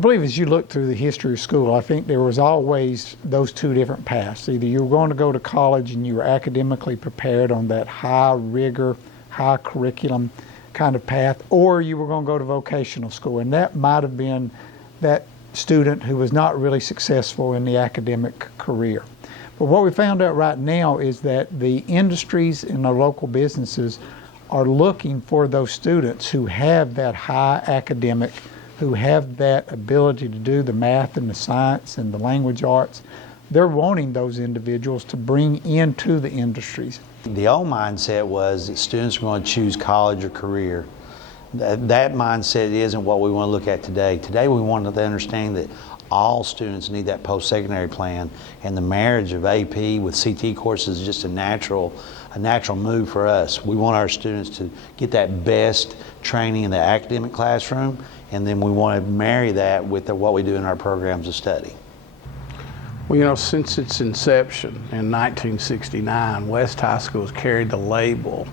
believe as you look through the history of school, I think there was always those two different paths. Either you were going to go to college and you were academically prepared on that high rigor, high curriculum kind of path, or you were going to go to vocational school. And that might have been that student who was not really successful in the academic career. But what we found out right now is that the industries and the local businesses are looking for those students who have that high academic, who have that ability to do the math and the science and the language arts. They're wanting those individuals to bring into the industries. The old mindset was that students are going to choose college or career. That mindset isn't what we want to look at today. Today we want to understand that all students need that post-secondary plan, and the marriage of AP with CTE courses is just a natural move for us. We want our students to get that best training in the academic classroom, and then we want to marry that with what we do in our programs of study. Well, you know, since its inception in 1969, West High School has carried the label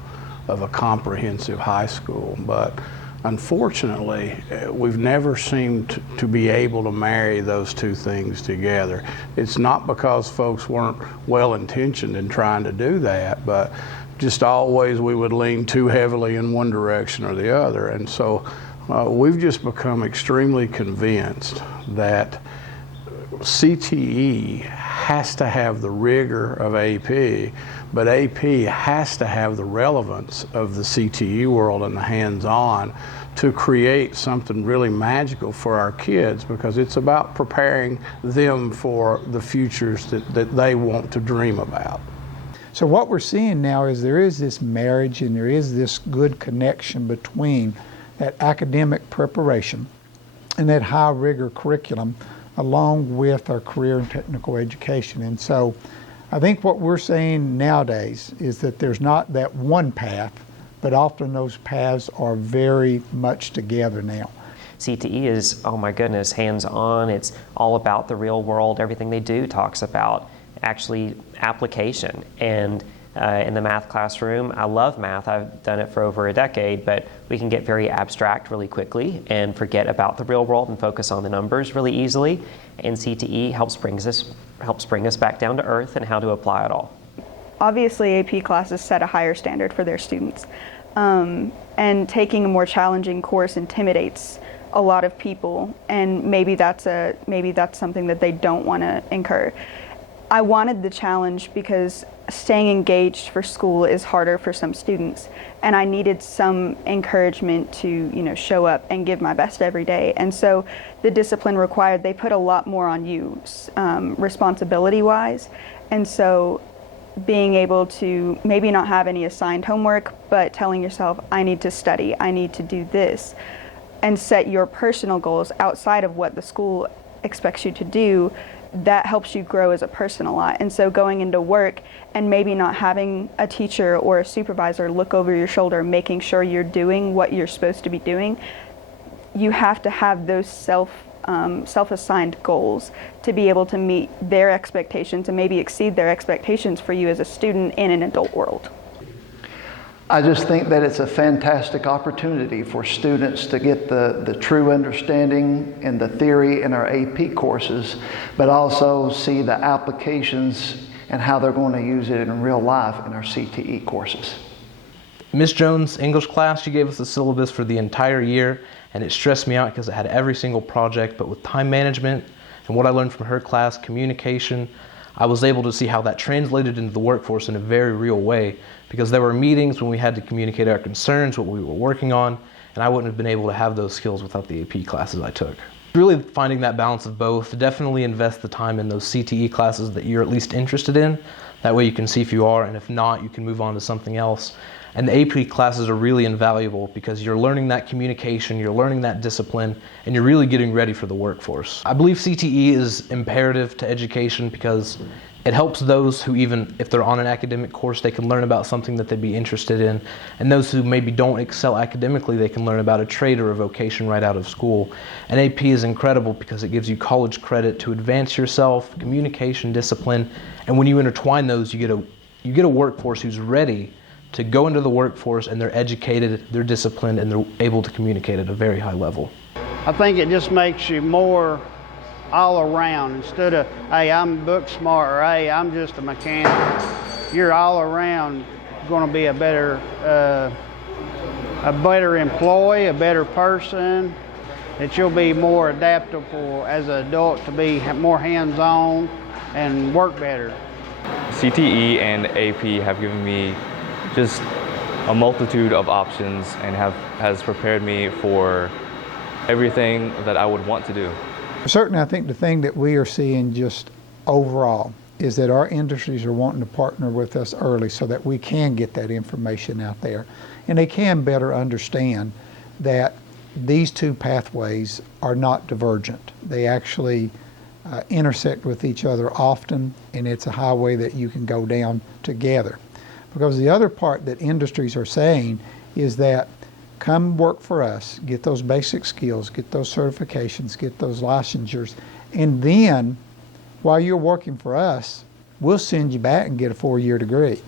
of a comprehensive high school, but unfortunately, we've never seemed to be able to marry those two things together. It's not because folks weren't well-intentioned in trying to do that, but just always we would lean too heavily in one direction or the other. And so we've just become extremely convinced that CTE has to have the rigor of AP, but AP has to have the relevance of the CTE world and the hands-on to create something really magical for our kids, because it's about preparing them for the futures that they want to dream about. So what we're seeing now is there is this marriage and there is this good connection between that academic preparation and that high rigor curriculum along with our career and technical education. And so I think what we're seeing nowadays is that there's not that one path, but often those paths are very much together now. CTE is, oh my goodness, hands-on. It's all about the real world. Everything they do talks about actually application. And in the math classroom, I love math. I've done it for over a decade, but we can get very abstract really quickly and forget about the real world and focus on the numbers really easily. And CTE helps bring us back down to earth and how to apply it all. Obviously, AP classes set a higher standard for their students, and taking a more challenging course intimidates a lot of people, and maybe that's something that they don't want to incur. I wanted the challenge because staying engaged for school is harder for some students, and I needed some encouragement to, show up and give my best every day. And so the discipline required, they put a lot more on you, responsibility-wise. And so being able to maybe not have any assigned homework, but telling yourself, I need to study, I need to do this, and set your personal goals outside of what the school expects you to do, that helps you grow as a person a lot. And so going into work and maybe not having a teacher or a supervisor look over your shoulder, making sure you're doing what you're supposed to be doing, you have to have those self-assigned goals to be able to meet their expectations and maybe exceed their expectations for you as a student in an adult world. I just think that it's a fantastic opportunity for students to get the true understanding and the theory in our AP courses, but also see the applications and how they're going to use it in real life in our CTE courses. Miss Jones' English class, she gave us the syllabus for the entire year, and it stressed me out because it had every single project, but with time management and what I learned from her class, communication, I was able to see how that translated into the workforce in a very real way, because there were meetings when we had to communicate our concerns, what we were working on, and I wouldn't have been able to have those skills without the AP classes I took. Really finding that balance of both. Definitely invest the time in those CTE classes that you're at least interested in. That way you can see if you are, and if not, you can move on to something else. And the AP classes are really invaluable because you're learning that communication, you're learning that discipline, and you're really getting ready for the workforce. I believe CTE is imperative to education because it helps those who, even if they're on an academic course, they can learn about something that they'd be interested in. And those who maybe don't excel academically, they can learn about a trade or a vocation right out of school. And AP is incredible because it gives you college credit to advance yourself, communication, discipline, and when you intertwine those, you get a workforce who's ready to go into the workforce, and they're educated, they're disciplined, and they're able to communicate at a very high level. I think it just makes you more all around instead of, hey, I'm book smart, or hey, I'm just a mechanic. You're all around going to be a better employee, a better person, that you'll be more adaptable as an adult to be more hands-on and work better. CTE and AP have given me just a multitude of options and has prepared me for everything that I would want to do. Certainly, I think the thing that we are seeing just overall is that our industries are wanting to partner with us early so that we can get that information out there. And they can better understand that these two pathways are not divergent. They actually intersect with each other often, and it's a highway that you can go down together. Because the other part that industries are saying is that come work for us, get those basic skills, get those certifications, get those licensures, and then while you're working for us, we'll send you back and get a 4-year degree.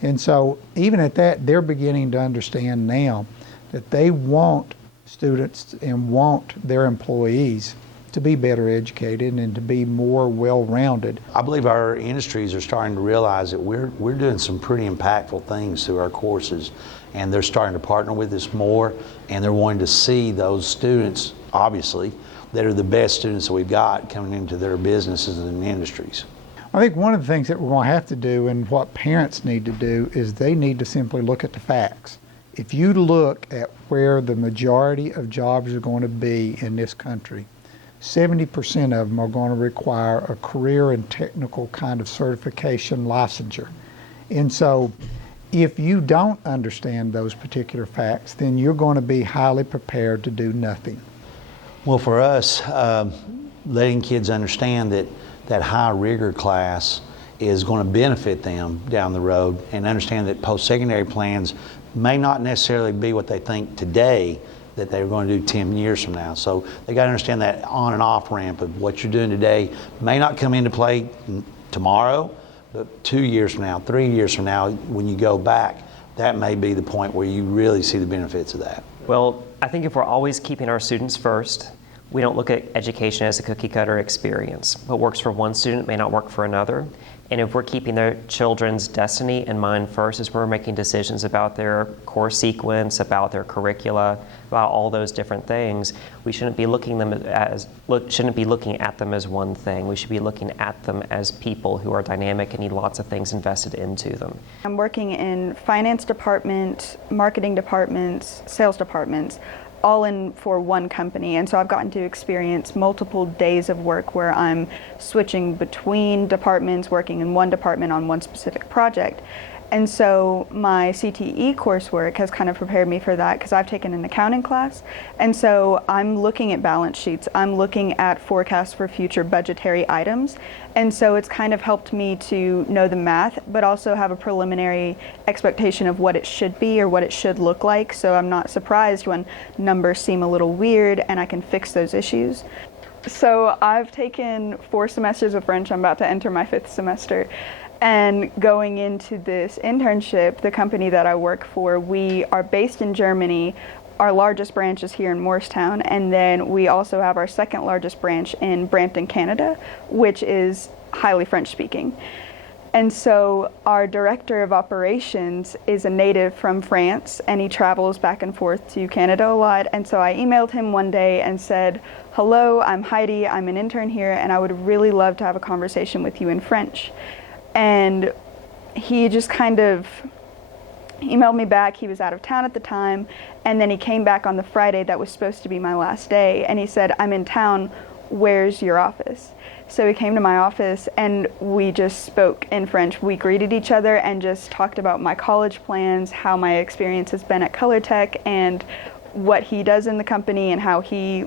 And so even at that, they're beginning to understand now that they want students and want their employees to be better educated and to be more well-rounded. I believe our industries are starting to realize that we're doing some pretty impactful things through our courses, and they're starting to partner with us more, and they're wanting to see those students, obviously, that are the best students that we've got coming into their businesses and industries. I think one of the things that we're going to have to do, and what parents need to do, is they need to simply look at the facts. If you look at where the majority of jobs are going to be in this country, 70% of them are going to require a career and technical kind of certification licensure. And so if you don't understand those particular facts, then you're going to be highly prepared to do nothing. Well, for us, letting kids understand that high rigor class is going to benefit them down the road, and understand that post-secondary plans may not necessarily be what they think today that they're going to do 10 years from now. So they got to understand that on and off ramp of what you're doing today may not come into play tomorrow, but 2 years from now, 3 years from now, when you go back, that may be the point where you really see the benefits of that. Well, I think if we're always keeping our students first, we don't look at education as a cookie cutter experience. What works for one student may not work for another. And if we're keeping their children's destiny in mind first as we're making decisions about their course sequence, about their curricula, about all those different things, we shouldn't be looking at them as one thing. We should be looking at them as people who are dynamic and need lots of things invested into them. I'm working in finance department, marketing departments, sales departments, all in for one company, and so I've gotten to experience multiple days of work where I'm switching between departments, working in one department on one specific project. And so my CTE coursework has kind of prepared me for that, because I've taken an accounting class, and so I'm looking at balance sheets, I'm looking at forecasts for future budgetary items, and so it's kind of helped me to know the math, but also have a preliminary expectation of what it should be or what it should look like, so I'm not surprised when numbers seem a little weird and I can fix those issues. So I've taken 4 semesters of French. I'm about to enter my 5th semester. And going into this internship, the company that I work for, we are based in Germany. Our largest branch is here in Morristown, and then we also have our 2nd largest branch in Brampton, Canada, which is highly French speaking. And so our director of operations is a native from France, and he travels back and forth to Canada a lot. And so I emailed him one day and said, "Hello, I'm Heidi, I'm an intern here, and I would really love to have a conversation with you in French." And he just kind of emailed me back. He was out of town at the time, and then he came back on the Friday that was supposed to be my last day, and he said, "I'm in town, where's your office?" So he came to my office and we just spoke in French. We greeted each other and just talked about my college plans, how my experience has been at Color Tech, and what he does in the company, and how he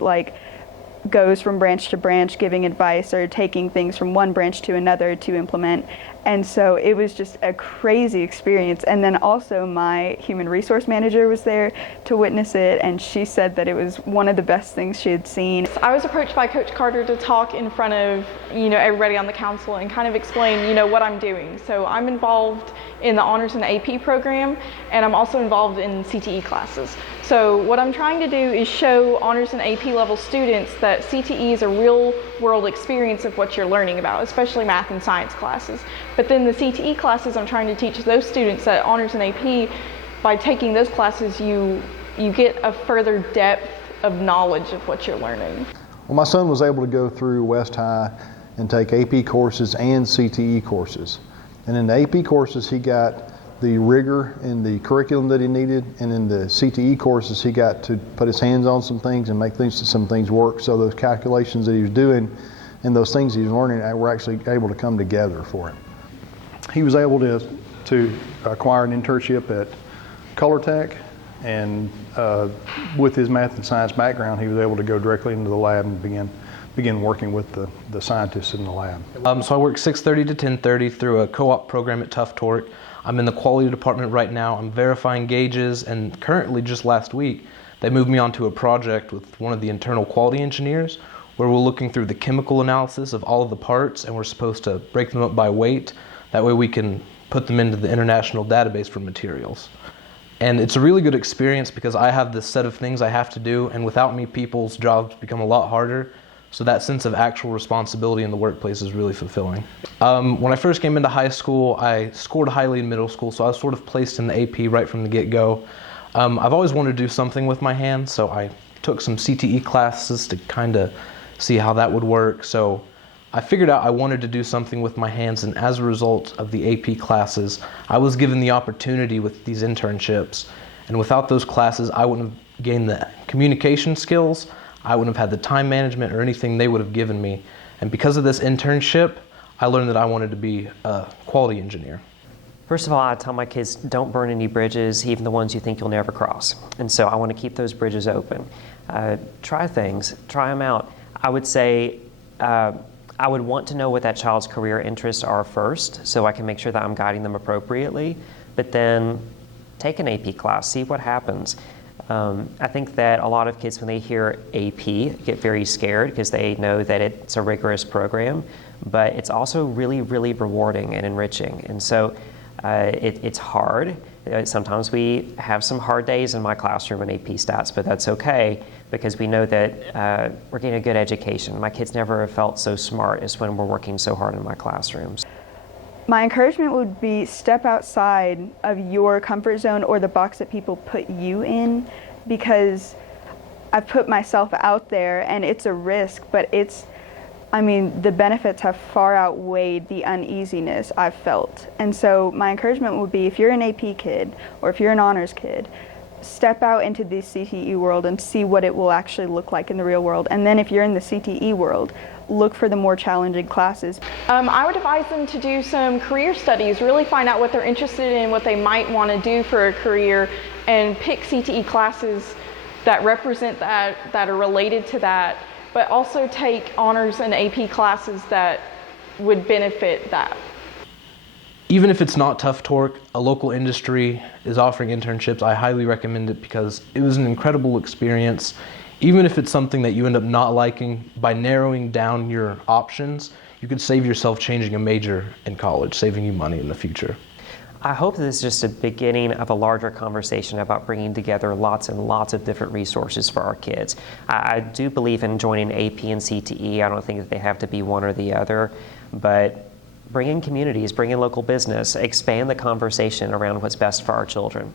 goes from branch to branch giving advice or taking things from one branch to another to implement. And so it was just a crazy experience. And then also my human resource manager was there to witness it, and she said that it was one of the best things she had seen. I was approached by Coach Carter to talk in front of everybody on the council and kind of explain what I'm doing. So I'm involved in the honors and AP program, and I'm also involved in CTE classes. So what I'm trying to do is show honors and AP level students that CTE is a real world experience of what you're learning about, especially math and science classes. But then the CTE classes, I'm trying to teach those students that honors and AP, by taking those classes, you get a further depth of knowledge of what you're learning. Well, my son was able to go through West High and take AP courses and CTE courses. And in the AP courses, he got the rigor in the curriculum that he needed, and in the CTE courses, he got to put his hands on some things and make some things work. So those calculations that he was doing and those things he was learning were actually able to come together for him. He was able to acquire an internship at Color Tech, and with his math and science background, he was able to go directly into the lab and begin working with the scientists in the lab. So I work 6:30 to 10:30 through a co-op program at Tough Torque. I'm in the quality department right now. I'm verifying gauges, and currently, just last week, they moved me onto a project with one of the internal quality engineers where we're looking through the chemical analysis of all of the parts, and we're supposed to break them up by weight. That way we can put them into the international database for materials. And it's a really good experience because I have this set of things I have to do, and without me, people's jobs become a lot harder. So that sense of actual responsibility in the workplace is really fulfilling. When I first came into high school, I scored highly in middle school, so I was sort of placed in the AP right from the get-go. I've always wanted to do something with my hands, so I took some CTE classes to kind of see how that would work. So I figured out I wanted to do something with my hands, and as a result of the AP classes, I was given the opportunity with these internships. And without those classes, I wouldn't have gained the communication skills, I wouldn't have had the time management or anything they would have given me. And because of this internship, I learned that I wanted to be a quality engineer. First of all, I tell my kids, don't burn any bridges, even the ones you think you'll never cross. And so I want to keep those bridges open. Try things, try them out. I would say, I would want to know what that child's career interests are first, so I can make sure that I'm guiding them appropriately. But then take an AP class, see what happens. I think that a lot of kids, when they hear AP, get very scared because they know that it's a rigorous program, but it's also really, really rewarding and enriching. And so it's hard. Sometimes we have some hard days in my classroom in AP stats, but that's okay because we know that we're getting a good education. My kids never have felt so smart as when we're working so hard in my classrooms. My encouragement would be step outside of your comfort zone or the box that people put you in, because I've put myself out there and it's a risk, but the benefits have far outweighed the uneasiness I've felt. And so my encouragement would be, if you're an AP kid or if you're an honors kid, step out into the CTE world and see what it will actually look like in the real world. And then if you're in the CTE world, look for the more challenging classes. I would advise them to do some career studies, really find out what they're interested in, what they might want to do for a career, and pick CTE classes that represent that are related to that, but also take honors and AP classes that would benefit that. Even if it's not Tough Torque, a local industry is offering internships. I highly recommend it because it was an incredible experience. Even if it's something that you end up not liking, by narrowing down your options, you could save yourself changing a major in college, saving you money in the future. I hope this is just a beginning of a larger conversation about bringing together lots and lots of different resources for our kids. I do believe in joining AP and CTE. I don't think that they have to be one or the other, but bring in communities, bring in local business, expand the conversation around what's best for our children.